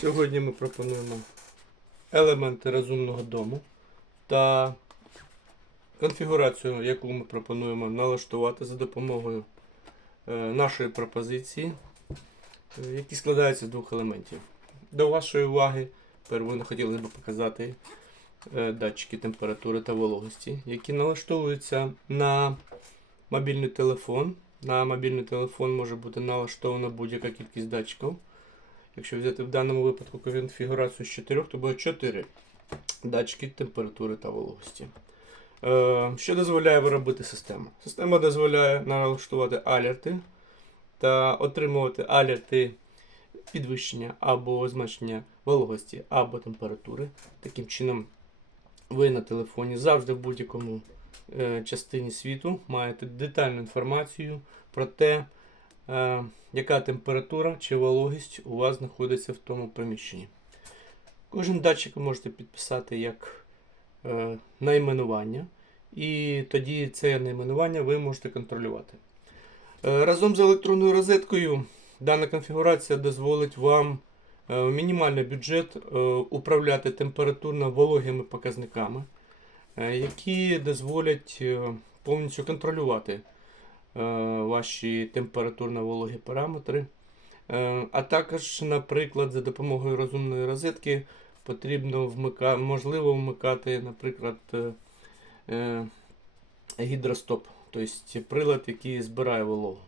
Сьогодні ми пропонуємо елементи розумного дому та конфігурацію, яку ми пропонуємо налаштувати за допомогою е, нашої пропозиції, е, які складаються з двох елементів. До вашої уваги, первинно хотіли б показати е, датчики температури та вологості, які налаштовуються на мобільний телефон. На мобільний телефон може бути налаштована будь-яка кількість датчиків. Якщо взяти в даному випадку конфігурацію з 4, то буде 4 датчики температури та вологості. Е, Що дозволяє робити система? Система дозволяє налаштувати алерти та отримувати алерти підвищення або зменшення вологості або температури. Таким чином, ви на телефоні завжди в будь-якому е, частині світу маєте детальну інформацію про те, е, яка температура чи вологість у вас знаходиться в тому приміщенні. Кожен датчик ви можете підписати як е, найменування, і тоді це найменування ви можете контролювати. Е, разом з електронною розеткою дана конфігурація дозволить вам е, мінімальний бюджет е, управляти температурно-вологими показниками, е, які дозволять е, повністю контролювати ваші температурно-вологі параметри. Е, А також, наприклад, за допомогою розумної розетки потрібно вмика... можливо вмикати, наприклад, е, е, гідростоп, тобто прилад, який збирає вологу.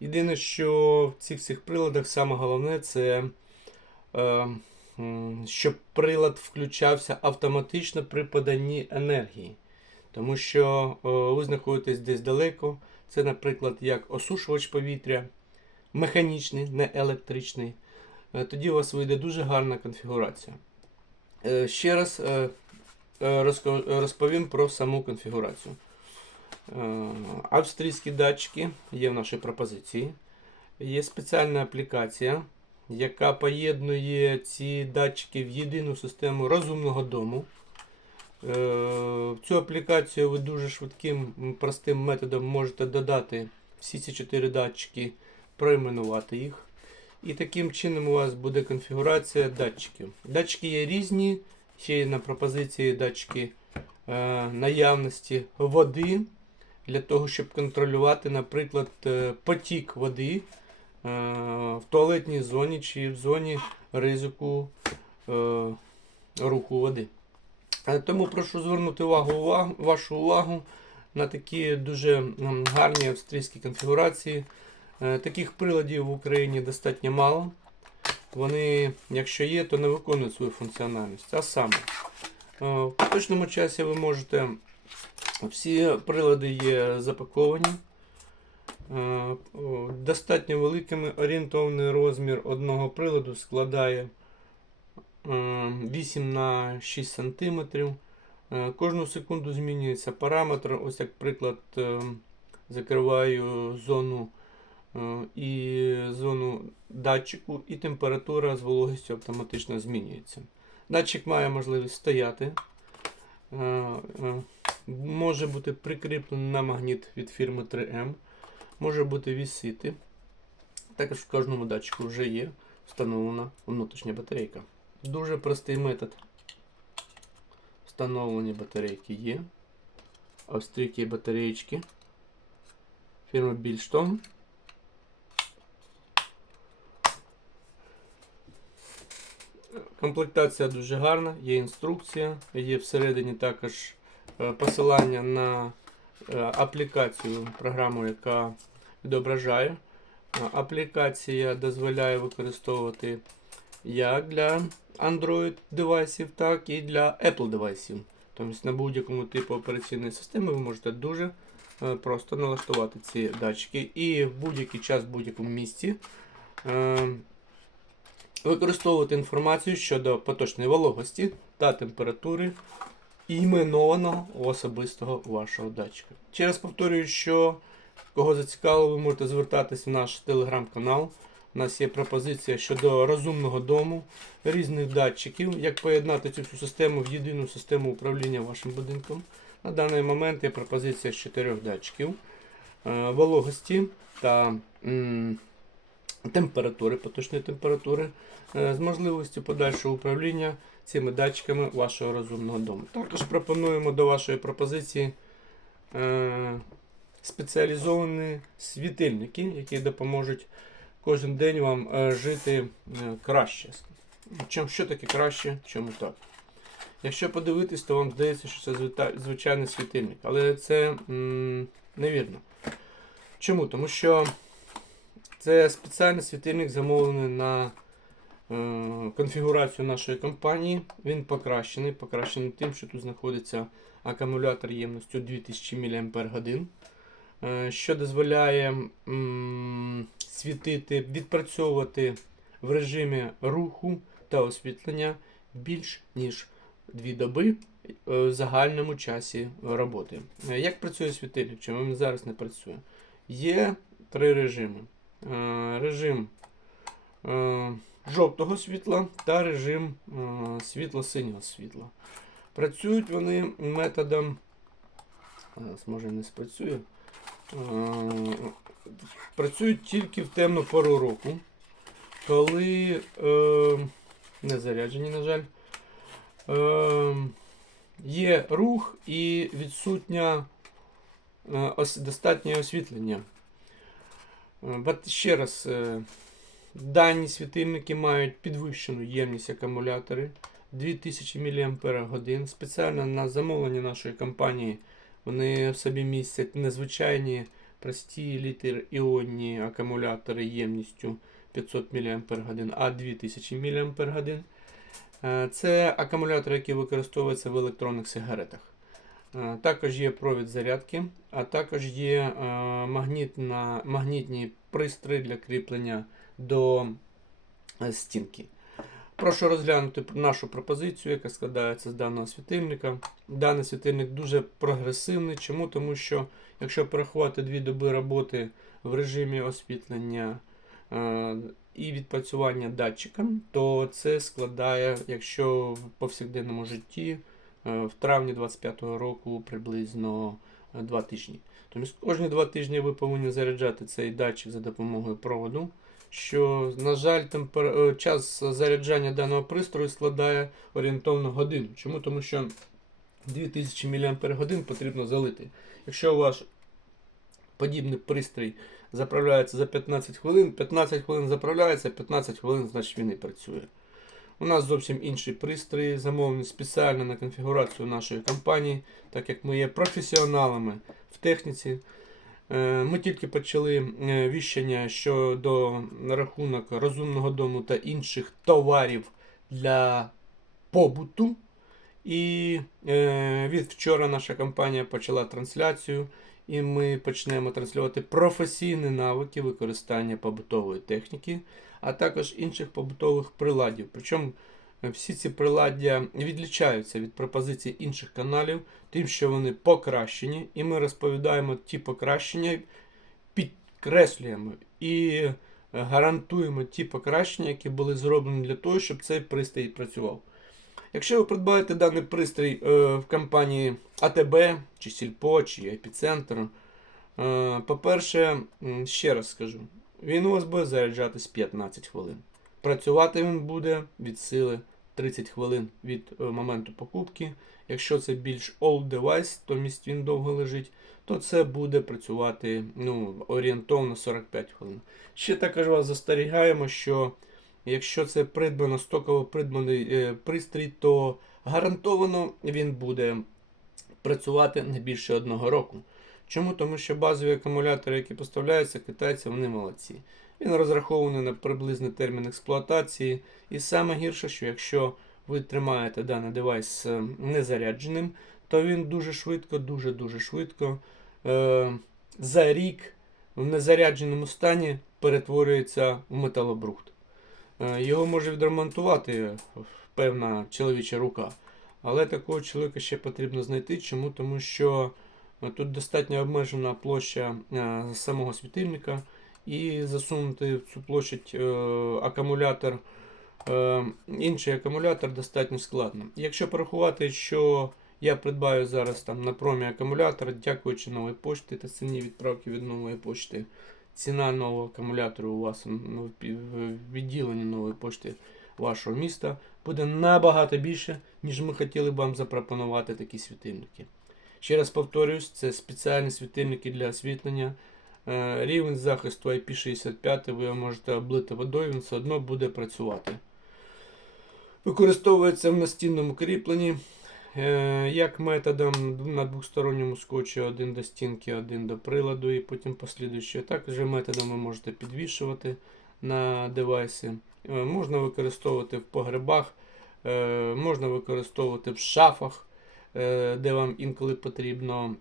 Єдине, що в цих всіх приладах саме головне це е, щоб прилад включався автоматично при поданні енергії. Тому що е, ви знаходитесь десь далеко. Це, наприклад, як осушувач повітря, механічний, не електричний. Е, Тоді у вас вийде дуже гарна конфігурація. Е, Ще раз е, розповім про саму конфігурацію. Австрійські датчики є в нашій пропозиції. Є спеціальна аплікація, яка поєднує ці датчики в єдину систему розумного дому. Е, В цю аплікацію ви дуже швидким простим методом можете додати всі ці чотири датчики, проіменувати їх. І таким чином у вас буде конфігурація датчиків. Датчики є різні, ще є на пропозиції датчики е, наявності води для того, щоб контролювати, наприклад, е, потік води в туалетній зоні чи в зоні ризику руху води. Е, Тому прошу звернути увагу, увагу, вашу увагу на такі дуже гарні австрійські конфігурації. Е, Таких приладів в Україні достатньо мало. Вони, якщо є, то не виконують свою функціональність. А саме, е, в поточному часі ви можете всі прилади є запаковані. Достатньо великими орієнтовний розмір одного приладу складає 8 на 6 см. Кожну секунду змінюється параметр. Ось як приклад, е, закриваю зону е, і зону датчику, і температура з вологістю автоматично змінюється. Датчик має можливість стояти. Е, е, може бути прикріплений на магніт від фірми 3M, може бути вісити. Також в кожному датчику вже є встановлена внутрішня батарейка. Дуже простий метод встановлення батарейки є. Австрійські батареєчки фірми Більштон. Комплектація дуже гарна, є інструкція, є всередині також е, посилання на е, аплікацію, програму, яка відображає. Аплікація дозволяє використовувати як для Android девайсів, так і для Apple девайсів. Тобто на будь-якому типу операційної системи ви можете дуже е, просто налаштувати ці датчики і в будь-який час, в будь-якому місці е, використовувати інформацію щодо поточної вологості та температури іменованого особистого вашого датчика. Ще раз повторюю, що кого зацікавило, ви можете звертатись в наш телеграм-канал. У нас є пропозиція щодо розумного дому, різних датчиків, як поєднати цю всю систему в єдину систему управління вашим будинком. На даний момент є пропозиція з чотирьох датчиків е, вологості та температури, поточної температури, е, з можливістю подальшого управління цими датчиками вашого розумного дому. Також пропонуємо до вашої пропозиції е, спеціалізовані світильники, які допоможуть кожен день вам е, жити е, краще. Чим, що таке краще, чому так? Якщо подивитись, то вам здається, що це звичайний світильник, але це невірно. Чому? Тому що це спеціальний світильник замовлений на е, конфігурацію нашої компанії. Він покращений, покращений тим, що тут знаходиться акумулятор ємністю 2000 мАч, що дозволяє світити, відпрацьовувати в режимі руху та освітлення більш ніж дві доби е, в загальному часі роботи. Е, Як працює світильник? Чому він зараз не працює? Є три режими. Е, Режим е, жовтого світла та режим е, світло-синього світла. Працюють вони методом. Зараз може не спрацює. Працюють тільки в темну пору року, коли е, не заряджені, на жаль. Е, є рух і відсутня е, ос- достатнє освітлення. Е, Ще раз, е, дані світильники мають підвищену ємність акумулятори 2000 мАч. Спеціально на замовлення нашої компанії вони в собі містять незвичайні прості літер іонні акумулятори ємністю 500 мАч, а 2000 мАч. Е, Це акумулятори, які використовуються в електронних сигаретах. Е, Також є провід зарядки, а також є е, магнітні пристрої для кріплення до стінки. Прошу розглянути нашу пропозицію, яка складається з даного світильника. Даний світильник дуже прогресивний. Чому? Тому що якщо порахувати дві доби роботи в режимі освітлення е, і відпрацювання датчиком, то це складає, якщо в повсякденному житті е, в травні 25-го року приблизно 2 тижні. Тобто кожні 2 тижні ви повинні заряджати цей датчик за допомогою проводу. Що, на жаль, темпер... е, час заряджання даного пристрою складає орієнтовно годину. Чому? Тому що 2000 мАч потрібно залити. Якщо ваш подібний пристрій заправляється за 15 хвилин, 15 хвилин заправляється, 15 хвилин, значить він і працює. У нас зовсім інший пристрій, замовлений спеціально на конфігурацію нашої компанії, так як ми є професіоналами в техніці. Е, Ми тільки почали е, віщення щодо рахунок розумного дому та інших товарів для побуту. І е, від вчора наша компанія почала трансляцію, і ми почнемо транслювати професійні навики використання побутової техніки, а також інших побутових приладів. Причому всі ці приладдя відлічаються від пропозицій інших каналів, тим, що вони покращені, і ми розповідаємо ті покращення, підкреслюємо і е, гарантуємо ті покращення, які були зроблені для того, щоб цей пристрій працював. Якщо ви придбаєте даний пристрій е, в компанії АТБ, чи Сільпо, чи Епіцентр, е, по-перше, ще раз скажу, він у вас буде заряджатись 15 хвилин. Працювати він буде від сили 30 хвилин від е, моменту покупки. Якщо це більш old device, то місць він довго лежить, то це буде працювати ну, орієнтовно 45 хвилин. Ще також вас застерігаємо, що якщо це придбано стоково придбаний е, пристрій, то гарантовано він буде працювати не більше одного року. Чому? Тому що базові акумулятори, які поставляються, китайці, вони молодці. Він розрахований на приблизний термін експлуатації. І саме гірше, що якщо ви тримаєте даний девайс е, незарядженим, то він дуже швидко, дуже-дуже швидко е, за рік в незарядженому стані перетворюється в металобрухт. Е, Його може відремонтувати певна чоловіча рука. Але такого чоловіка ще потрібно знайти. Чому? Тому що е, тут достатньо обмежена площа е, самого світильника, і засунути в цю площадь е, акумулятор, е, інший акумулятор достатньо складно. Якщо порахувати, що я придбаю зараз там на промі акумулятор, дякуючи новій пошті та ціні відправки від нової пошти, ціна нового акумулятору у вас м, в відділенні нової пошти вашого міста буде набагато більше, ніж ми хотіли б вам запропонувати такі світильники. Ще раз повторюсь, це спеціальні світильники для освітлення. Е, Рівень захисту IP65 ви можете облити водою, він все одно буде працювати. Використовується в настінному кріпленні е, як методом на двосторонньому скотчі один до стінки, один до приладу і потім послідуючи. Також методом ви можете підвішувати на девайси. Е, Можна використовувати в погребах, можна використовувати в шафах, де вам інколи потрібно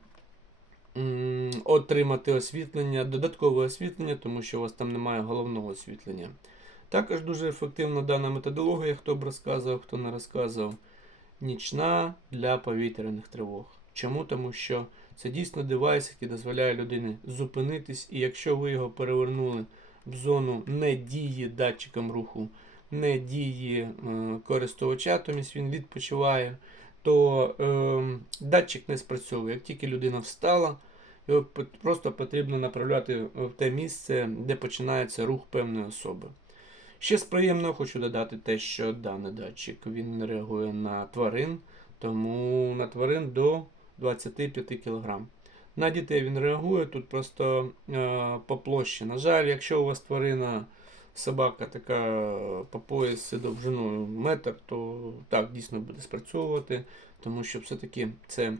отримати освітлення, додаткове освітлення, тому що у вас там немає головного освітлення. Також дуже ефективна дана методологія, хто б розказував, хто не розказував. Нічна для повітряних тривог. Чому? Тому що це дійсно девайс, який дозволяє людині зупинитись, і якщо ви його перевернули в зону не дії датчиком руху, не дії е, користувача, тобто він відпочиває, то е, датчик не спрацьовує. Як тільки людина встала, його просто потрібно направляти в те місце, де починається рух певної особи. Ще з приємного хочу додати те, що даний датчик він реагує на тварин, тому на тварин до 25 кг. На дітей він реагує тут просто е, по площі. На жаль, якщо у вас тварина, собака така по пояс довжиною метр, то так дійсно буде спрацьовувати, тому що все-таки це е,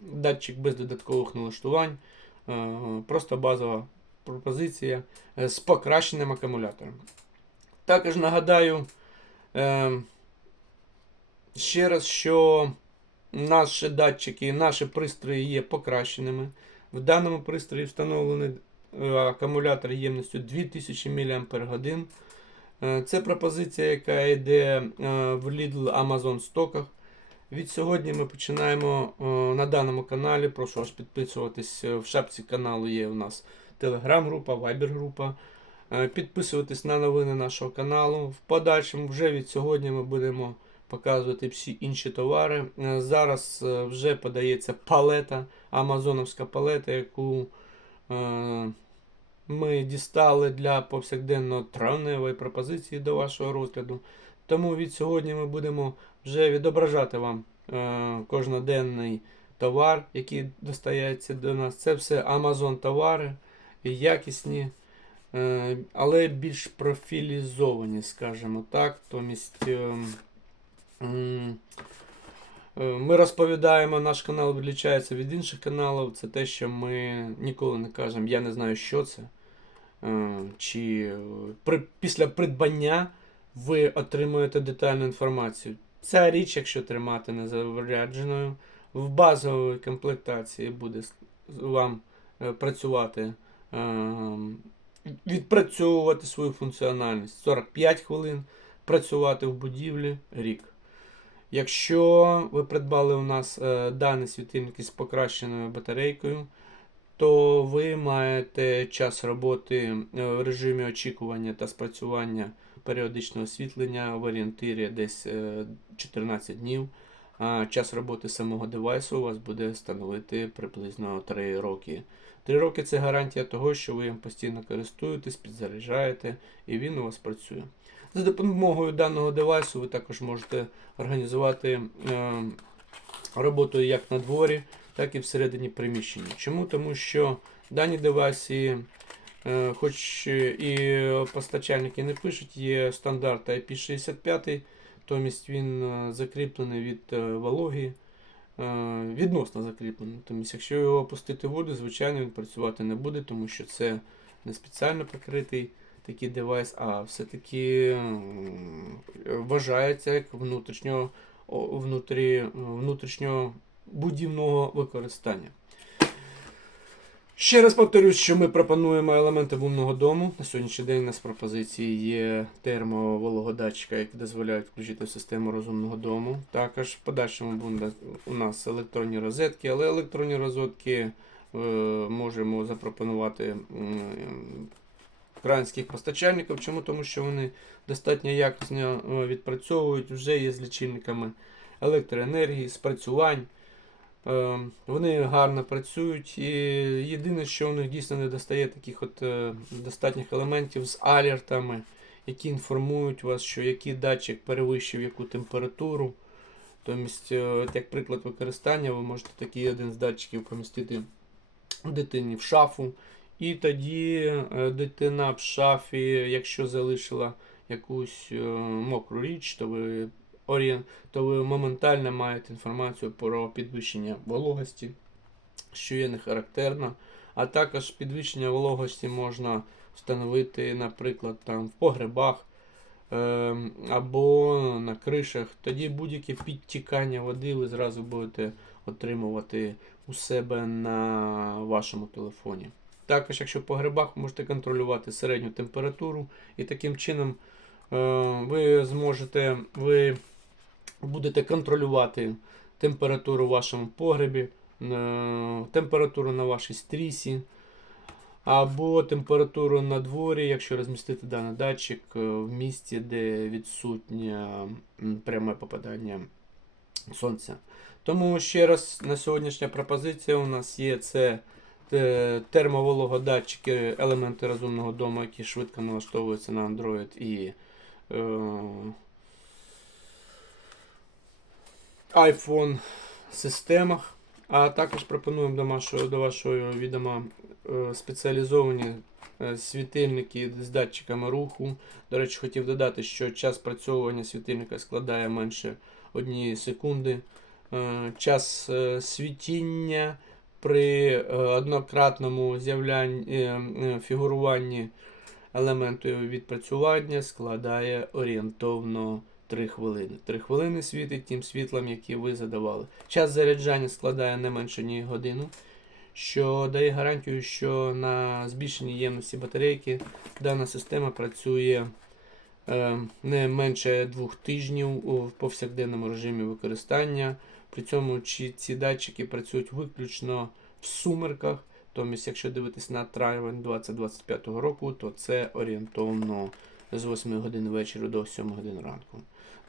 датчик без додаткових налаштувань, е, просто базова пропозиція е, з покращеним акумулятором. Також нагадаю е, ще раз, що наші датчики, наші пристрої є покращеними. В даному пристрої встановлений е, акумулятор ємністю 2000 мАч. Е, Це пропозиція, яка йде е, в Lidl Amazon стоках. Від сьогодні ми починаємо е, на даному каналі. Прошу вас підписуватись. е, В шапці каналу є у нас телеграм-група, вайбер-група. Е, Підписуватись на новини нашого каналу. В подальшому вже від сьогодні ми будемо показувати всі інші товари. Е, Зараз е, вже подається палета, амазоновська палета, яку е, ми дістали для повсякденно травневої пропозиції до вашого розгляду. Тому від сьогодні ми будемо вже відображати вам е, кожноденний товар, який достається до нас. Це все Amazon товари, якісні, е, але більш профілізовані, скажімо так. Тобто, е, е, ми розповідаємо, наш канал відлічається від інших каналів. Це те, що ми ніколи не кажемо, я не знаю, що це. Е, Чи е, при, після придбання ви отримуєте детальну інформацію. Ця річ, якщо тримати незаврядженою, в базовій комплектації буде вам е, працювати, е, відпрацьовувати свою функціональність 45 хвилин, працювати в будівлі рік. Якщо ви придбали у нас е, даний світильник із покращеною батарейкою, то ви маєте час роботи е, в режимі очікування та спрацювання періодичного освітлення в орієнтирі десь е, 14 днів. А час роботи самого девайсу у вас буде становити приблизно 3 роки. 3 роки це гарантія того, що ви їм постійно користуєтесь, підзаряджаєте і він у вас працює. За допомогою даного девайсу ви також можете організувати е, роботу як на дворі, так і всередині приміщення. Чому? Тому що дані девайси, е, хоч і постачальники не пишуть, є стандарт IP65, тобто він е, закріплений від е, вологи, відносно закріплений. Тобто, якщо його опустити в воду, звичайно, він працювати не буде, тому що це не спеціально прикритий такий девайс, а все-таки вважається як внутрішньо о, внутрі, внутрішнього будівного використання. Ще раз повторюсь, що ми пропонуємо елементи умного дому. На сьогоднішній день у нас в пропозиції є термовологодатчика, які дозволяють включити в систему розумного дому. Також в подальшому буде у нас електронні розетки, але електронні розетки е, можемо запропонувати українських постачальників. Чому? Тому що вони достатньо якісно е, відпрацьовують, вже є з лічильниками електроенергії, спрацювань. Е, Вони гарно працюють, і єдине, що у них дійсно не достає таких от е, достатніх елементів з алертами, які інформують вас, що який датчик перевищив яку температуру. Тобто, е, як приклад використання, ви можете такий один з датчиків помістити дитині в шафу. І тоді дитина в шафі, якщо залишила якусь мокру річ, то ви, орієн... то ви моментально маєте інформацію про підвищення вологості, що є не характерно. А також підвищення вологості можна встановити, наприклад, там в погребах е, або на кришах. Тоді будь-яке підтікання води ви зразу будете отримувати у себе на вашому телефоні. Також, якщо по грибах, можете контролювати середню температуру, і таким чином е, ви зможете, ви будете контролювати температуру в вашому погребі, температуру на вашій стрісі, або температуру на дворі, якщо розмістити даний датчик е, в місці, де відсутнє пряме попадання сонця. Тому ще раз на сьогоднішня пропозиція у нас є це е, термовологодатчики, елементи розумного дому, які швидко налаштовуються на Android і е, iPhone системах. А також пропонуємо до вашого, до вашого відома е, спеціалізовані е, світильники з датчиками руху. До речі, хотів додати, що час працьовування світильника складає менше однієї секунди. Е, Час світіння при однократному фігуруванні елементу відпрацювання складає орієнтовно 3 хвилини. 3 хвилини світить тим світлом, яке ви задавали. Час заряджання складає не менше ніж годину, що дає гарантію, що на збільшеній ємності батарейки дана система працює е, не менше двох тижнів у повсякденному режимі використання. При цьому чи ці датчики працюють виключно в сумерках. Тобто, якщо дивитись на травень 2025 року, то це орієнтовно з 8 годин вечора до 7 годин ранку.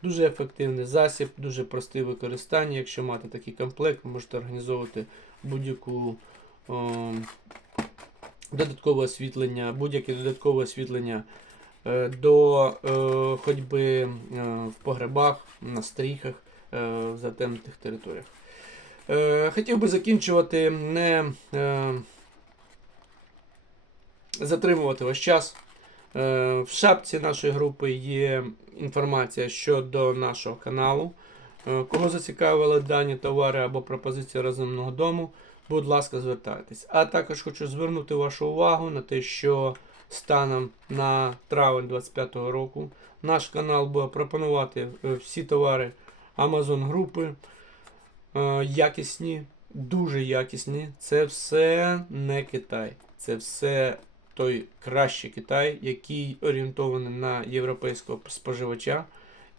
Дуже ефективний засіб, дуже простий в використанні. Якщо мати такий комплект, ви можете організовувати будь-яку о, додаткове освітлення, будь-яке додаткове освітлення е, до е, ходьби е, в погребах, на стріхах, е, в затемнених територіях. Е, хотів би закінчувати, не е, затримувати ваш час. Е, В шапці нашої групи є інформація щодо нашого каналу. Е, Кого зацікавили дані товари або пропозиції розумного дому, будь ласка, звертайтесь. А також хочу звернути вашу увагу на те, що станом на травень 2025 року наш канал буде пропонувати е, всі товари Amazon групи. Якісні, дуже якісні. Це все не Китай. Це все той кращий Китай, який орієнтований на європейського споживача,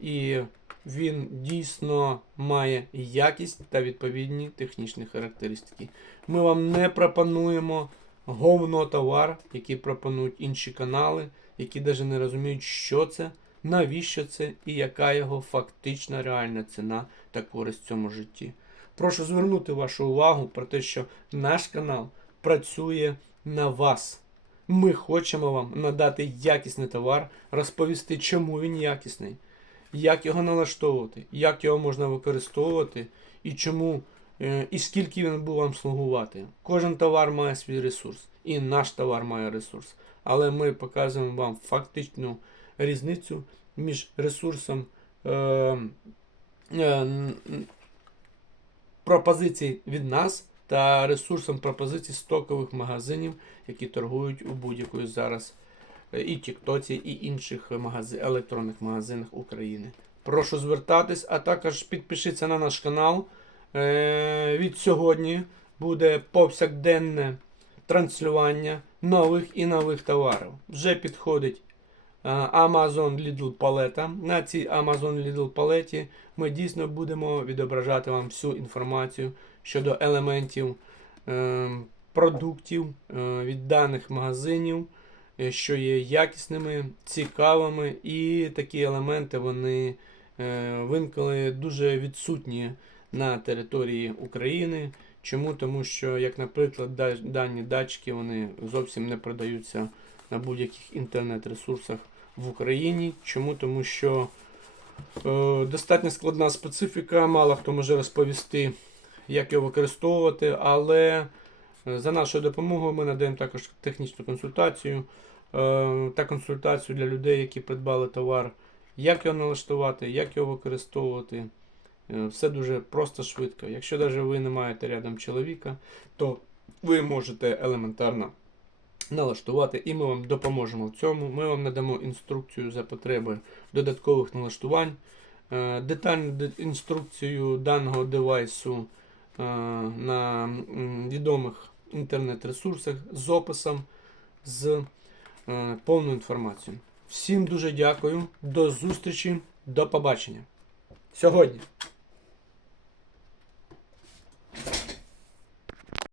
і він дійсно має якість та відповідні технічні характеристики. Ми вам не пропонуємо говно товар, який пропонують інші канали, які навіть не розуміють, що це, навіщо це і яка його фактична реальна ціна та користь в цьому житті. Прошу звернути вашу увагу про те, що наш канал працює на вас. Ми хочемо вам надати якісний товар, розповісти, чому він якісний, як його налаштовувати, як його можна використовувати і чому е, і скільки він буде вам слугувати. Кожен товар має свій ресурс, і наш товар має ресурс. Але ми показуємо вам фактичну різницю між ресурсом е, е, пропозицій від нас та ресурсом пропозицій стокових магазинів, які торгують у будь-якої зараз е, і Тіктоці, і інших магази... електронних магазинах України. Прошу звертатись, а також підпишіться на наш канал. Е, Від сьогодні буде повсякденне транслювання нових і нових товарів. Вже підходить Amazon Lidl палета. На цій Amazon Lidl палеті ми дійсно будемо відображати вам всю інформацію щодо елементів е, продуктів е, від даних магазинів, е, що є якісними, цікавими, і такі елементи вони е, виникли дуже відсутні на території України. Чому? Тому що, як, наприклад, дані датчики вони зовсім не продаються на будь-яких інтернет-ресурсах в Україні. Чому? Тому що е, достатньо складна специфіка, мало хто може розповісти, як його використовувати, але е, за нашою допомогою ми надаємо також технічну консультацію е, та консультацію для людей, які придбали товар, як його налаштувати, як його використовувати. Е, Все дуже просто швидко. Якщо навіть ви не маєте рядом чоловіка, то ви можете елементарно налаштувати, і ми вам допоможемо в цьому. Ми вам надамо інструкцію за потреби додаткових налаштувань, е, детальну інструкцію даного девайсу е, на відомих інтернет-ресурсах з описом, з е, повною інформацією. Всім дуже дякую, до зустрічі, до побачення. Сьогодні.